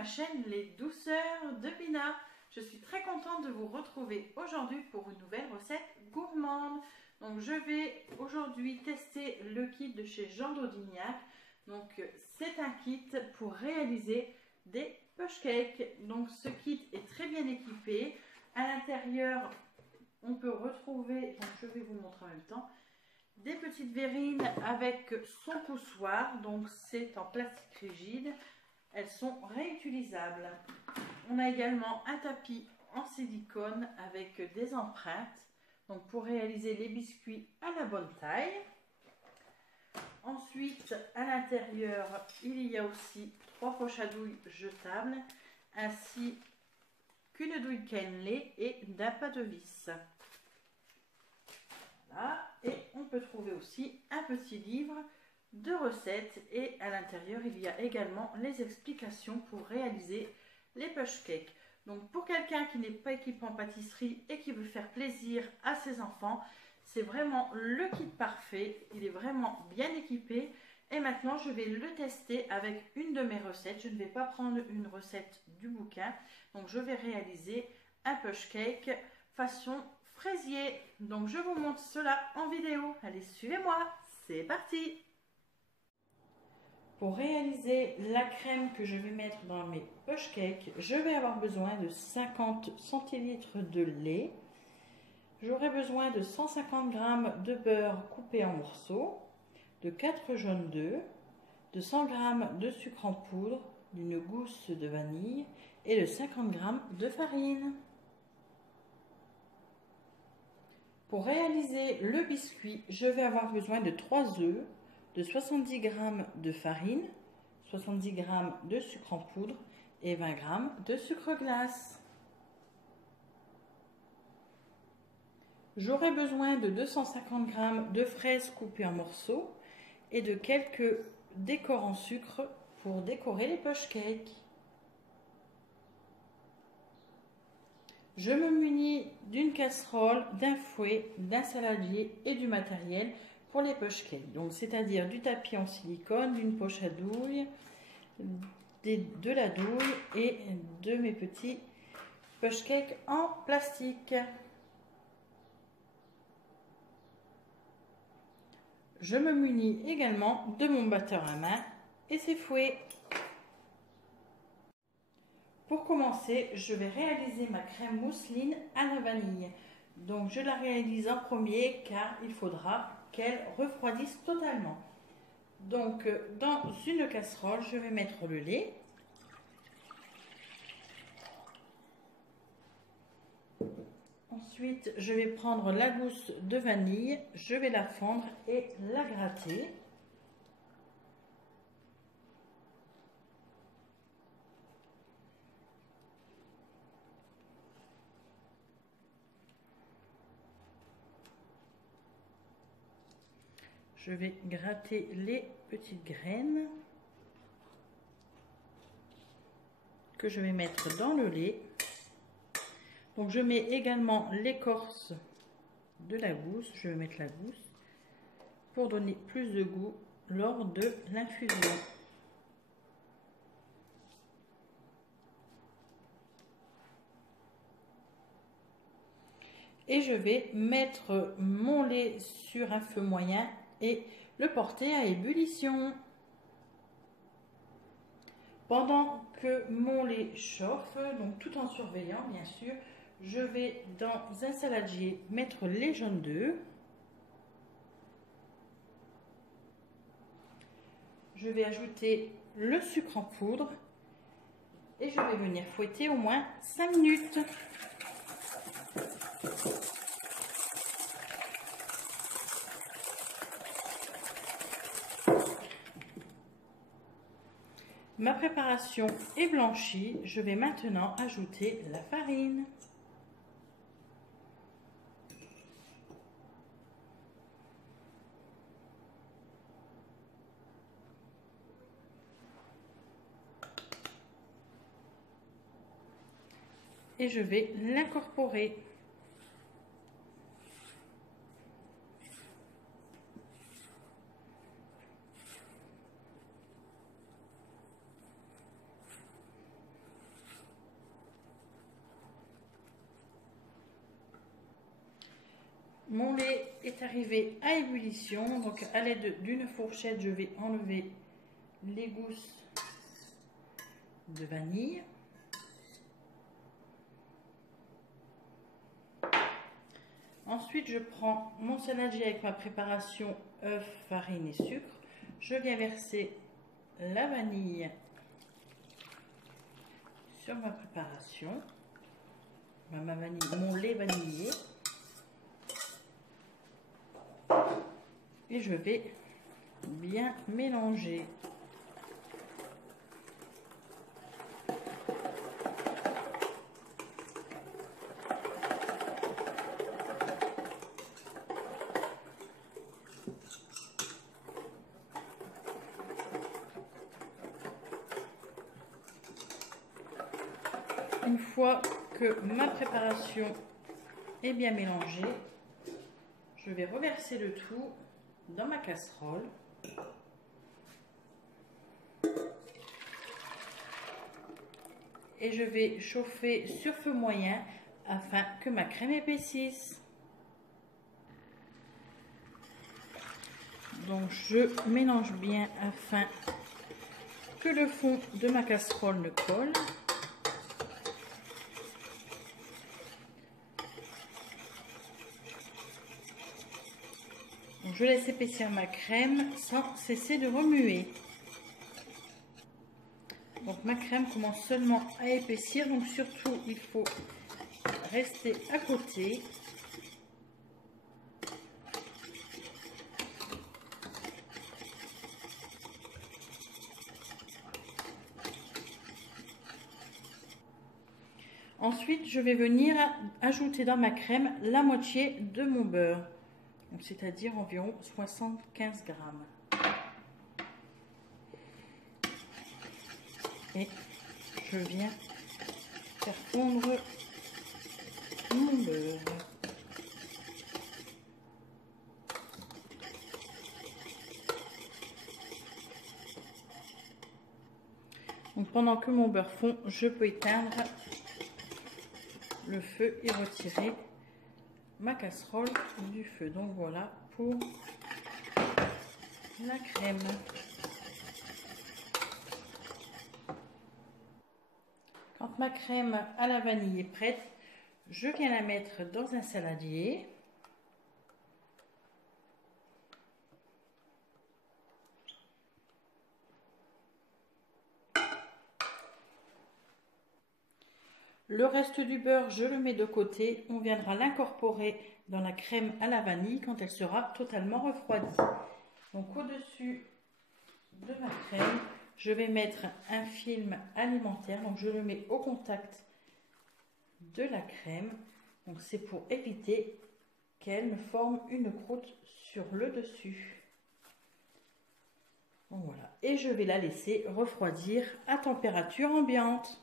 ma chaîne Les Douceurs de Pina. Je suis très contente de vous retrouver aujourd'hui pour une nouvelle recette gourmande. Donc je vais aujourd'hui tester le kit de chez Jean d'Audignac. Donc c'est un kit pour réaliser des push cakes. Donc ce kit est très bien équipé. À l'intérieur, on peut retrouver, donc je vais vous montrer en même temps, des petites verrines avec son poussoir. Donc c'est en plastique rigide. Elles sont réutilisables. On a également un tapis en silicone avec des empreintes, donc pour réaliser les biscuits à la bonne taille. Ensuite, à l'intérieur, il y a aussi 3 poches à douille jetables, ainsi qu'une douille cannelée et d'un pas de vis. Voilà. Et on peut trouver aussi un petit livre de recettes, et à l'intérieur il y a également les explications pour réaliser les push cakes. Donc pour quelqu'un qui n'est pas équipé en pâtisserie et qui veut faire plaisir à ses enfants, c'est vraiment le kit parfait. Il est vraiment bien équipé. Et maintenant je vais le tester avec une de mes recettes. Je ne vais pas prendre une recette du bouquin, donc je vais réaliser un push cake façon fraisier. Donc je vous montre cela en vidéo. Allez, suivez-moi, c'est parti. Pour réaliser la crème que je vais mettre dans mes push cakes, je vais avoir besoin de 50 centilitres de lait. J'aurai besoin de 150 g de beurre coupé en morceaux, de 4 jaunes d'œufs, de 100 g de sucre en poudre, d'une gousse de vanille et de 50 g de farine. Pour réaliser le biscuit, je vais avoir besoin de 3 œufs, de 70 g de farine, 70 g de sucre en poudre et 20 g de sucre glace. J'aurai besoin de 250 g de fraises coupées en morceaux et de quelques décors en sucre pour décorer les push cakes. Je me munis d'une casserole, d'un fouet, d'un saladier et du matériel pour les push cakes. Donc c'est-à-dire du tapis en silicone, d'une poche à douille, de la douille et de mes petits push cakes en plastique. Je me munis également de mon batteur à main et ses fouets. Pour commencer, je vais réaliser ma crème mousseline à la vanille. Donc je la réalise en premier car il faudra qu'elle refroidisse totalement. Donc dans une casserole, je vais mettre le lait. Ensuite, je vais prendre la gousse de vanille, je vais la fendre et la gratter. Je vais gratter les petites graines que je vais mettre dans le lait. Donc je mets également l'écorce de la gousse, je vais mettre la gousse pour donner plus de goût lors de l'infusion. Et je vais mettre mon lait sur un feu moyen et le porter à ébullition. Pendant que mon lait chauffe, donc tout en surveillant bien sûr, je vais dans un saladier mettre les jaunes d'œufs. Je vais ajouter le sucre en poudre et je vais venir fouetter au moins 5 minutes. Ma préparation est blanchie, je vais maintenant ajouter la farine. Et je vais l'incorporer. Mon lait est arrivé à ébullition, donc à l'aide d'une fourchette, je vais enlever les gousses de vanille. Ensuite, je prends mon saladier avec ma préparation œufs, farine et sucre. Je viens verser la vanille sur ma préparation, mon lait vanillé. Et je vais bien mélanger. Une fois que ma préparation est bien mélangée, je vais reverser le tout dans ma casserole. Et je vais chauffer sur feu moyen afin que ma crème épaississe. Donc je mélange bien afin que le fond de ma casserole ne colle. Donc, je laisse épaissir ma crème sans cesser de remuer. Donc ma crème commence seulement à épaissir, donc surtout il faut rester à côté. Ensuite, je vais venir ajouter dans ma crème la moitié de mon beurre, c'est-à-dire environ 75 grammes. Et je viens faire fondre mon beurre. Donc pendant que mon beurre fond, je peux éteindre le feu et retirer ma casserole du feu. Donc voilà pour la crème. Quand ma crème à la vanille est prête, je viens la mettre dans un saladier. Le reste du beurre, je le mets de côté. On viendra l'incorporer dans la crème à la vanille quand elle sera totalement refroidie. Donc au-dessus de ma crème, je vais mettre un film alimentaire. Donc je le mets au contact de la crème. Donc c'est pour éviter qu'elle me forme une croûte sur le dessus. Donc voilà. Et je vais la laisser refroidir à température ambiante.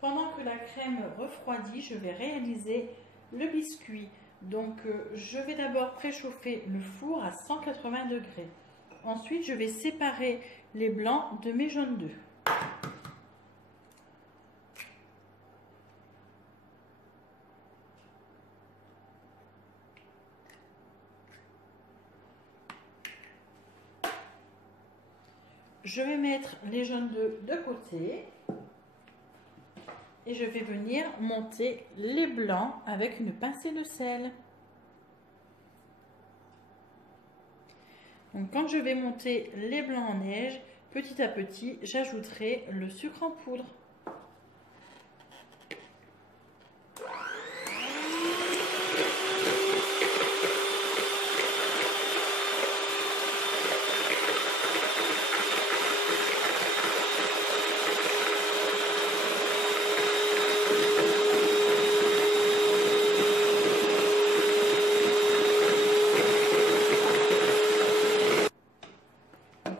Pendant que la crème refroidit, je vais réaliser le biscuit. Donc je vais d'abord préchauffer le four à 180 degrés. Ensuite, je vais séparer les blancs de mes jaunes d'œufs. Je vais mettre les jaunes d'œufs de côté. Et je vais venir monter les blancs avec une pincée de sel. Donc quand je vais monter les blancs en neige, petit à petit, j'ajouterai le sucre en poudre.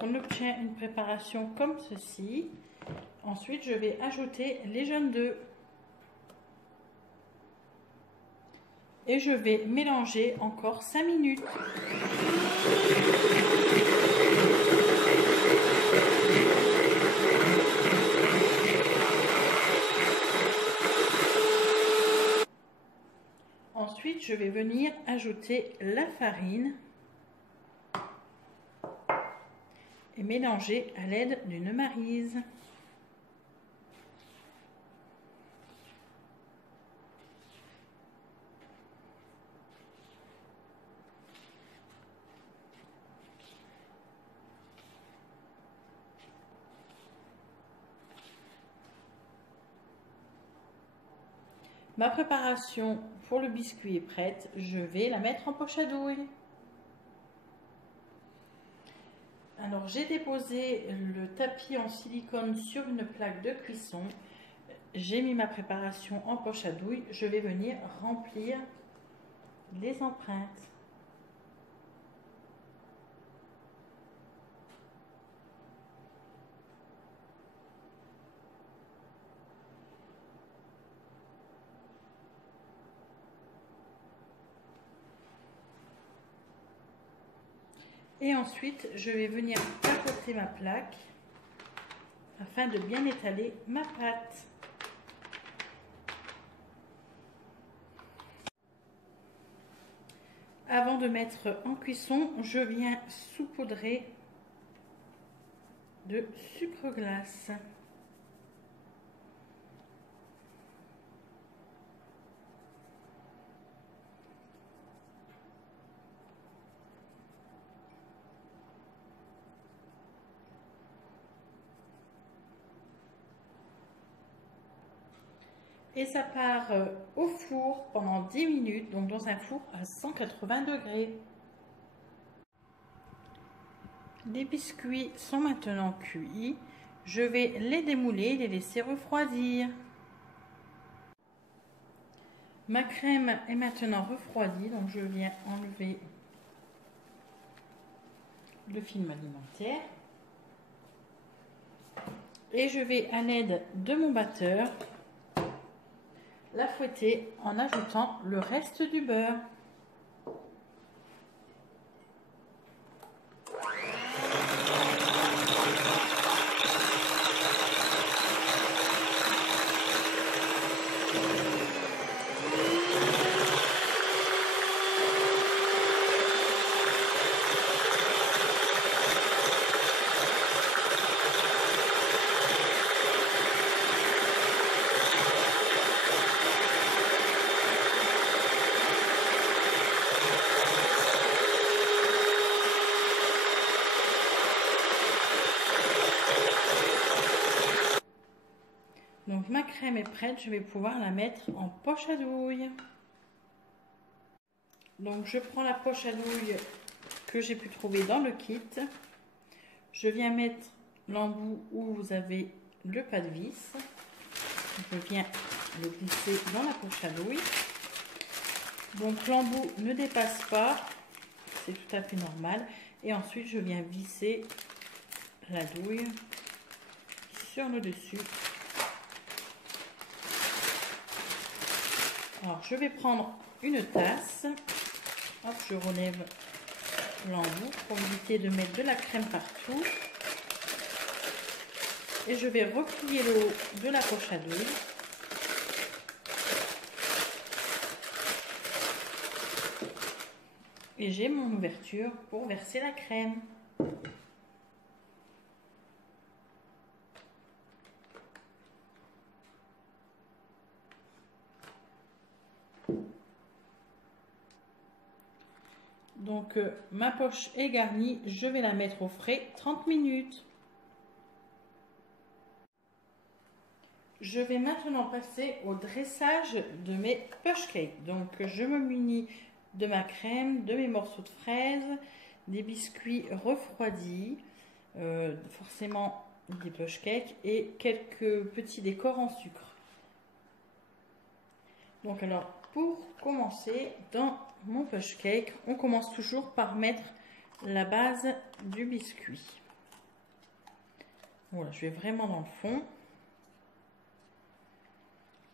On obtient une préparation comme ceci. Ensuite, je vais ajouter les jaunes d'œufs. Et je vais mélanger encore 5 minutes. Ensuite, je vais venir ajouter la farine et mélanger à l'aide d'une maryse. Ma préparation pour le biscuit est prête. Je vais la mettre en poche à douille. Alors, j'ai déposé le tapis en silicone sur une plaque de cuisson. J'ai mis ma préparation en poche à douille. Je vais venir remplir les empreintes. Et ensuite, je vais venir tapoter ma plaque afin de bien étaler ma pâte. Avant de mettre en cuisson, je viens saupoudrer de sucre glace. Et ça part au four pendant 10 minutes, donc dans un four à 180 degrés. Les biscuits sont maintenant cuits. Je vais les démouler, les laisser refroidir. Ma crème est maintenant refroidie, donc je viens enlever le film alimentaire. Et je vais, à l'aide de mon batteur, la fouetter en ajoutant le reste du beurre. Donc ma crème est prête, je vais pouvoir la mettre en poche à douille. Donc je prends la poche à douille que j'ai pu trouver dans le kit. Je viens mettre l'embout où vous avez le pas de vis. Je viens le glisser dans la poche à douille. Donc l'embout ne dépasse pas, c'est tout à fait normal. Et ensuite je viens visser la douille sur le dessus. Alors, je vais prendre une tasse. Hop, je relève l'embout pour éviter de mettre de la crème partout. Et je vais replier le haut de la poche à douille. Et j'ai mon ouverture pour verser la crème. Donc ma poche est garnie, je vais la mettre au frais 30 minutes. Je vais maintenant passer au dressage de mes push cakes. Donc je me munis de ma crème, de mes morceaux de fraises, des biscuits refroidis, forcément des push cakes et quelques petits décors en sucre. Donc alors pour commencer, dans mon push cake, on commence toujours par mettre la base du biscuit. Voilà, je vais vraiment dans le fond.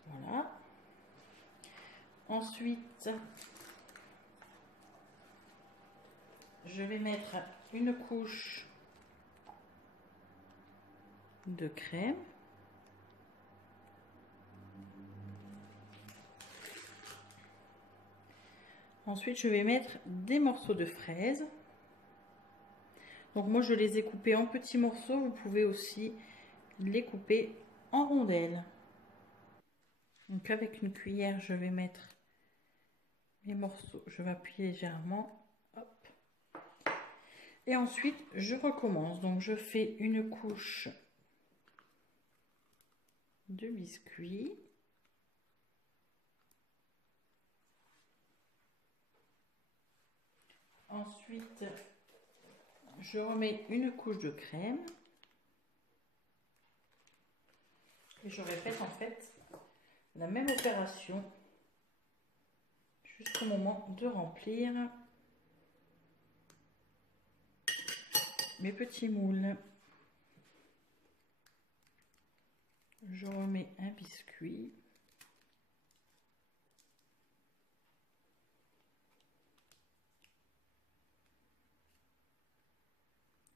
Voilà. Ensuite, je vais mettre une couche de crème. Ensuite, je vais mettre des morceaux de fraises. Donc moi, je les ai coupés en petits morceaux. Vous pouvez aussi les couper en rondelles. Donc avec une cuillère, je vais mettre mes morceaux. Je vais appuyer légèrement. Hop. Et ensuite, je recommence. Donc je fais une couche de biscuits. Ensuite, je remets une couche de crème. Et je répète en fait la même opération jusqu'au moment de remplir mes petits moules. Je remets un biscuit.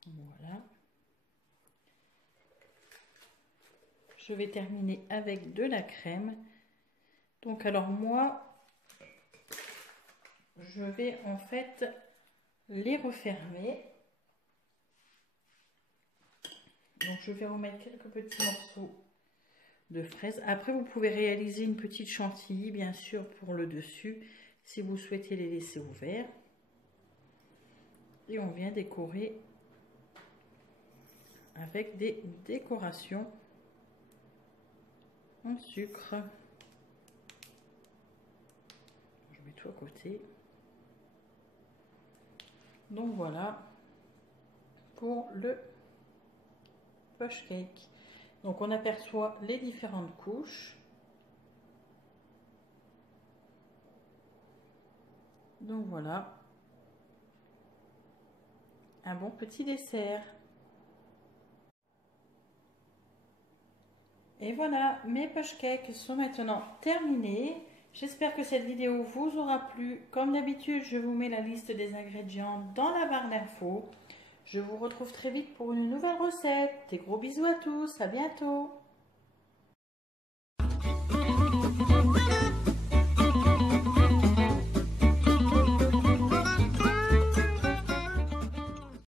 Voilà. Je vais terminer avec de la crème. Donc alors moi, je vais en fait les refermer. Donc je vais remettre quelques petits morceaux de fraises. Après, vous pouvez réaliser une petite chantilly, bien sûr, pour le dessus, si vous souhaitez les laisser ouverts. Et on vient décorer avec des décorations en sucre. Je mets tout à côté. Donc voilà pour le push cake. Donc on aperçoit les différentes couches. Donc voilà un bon petit dessert. Et voilà, mes push cakes sont maintenant terminés. J'espère que cette vidéo vous aura plu. Comme d'habitude, je vous mets la liste des ingrédients dans la barre d'infos. Je vous retrouve très vite pour une nouvelle recette. Des gros bisous à tous, à bientôt.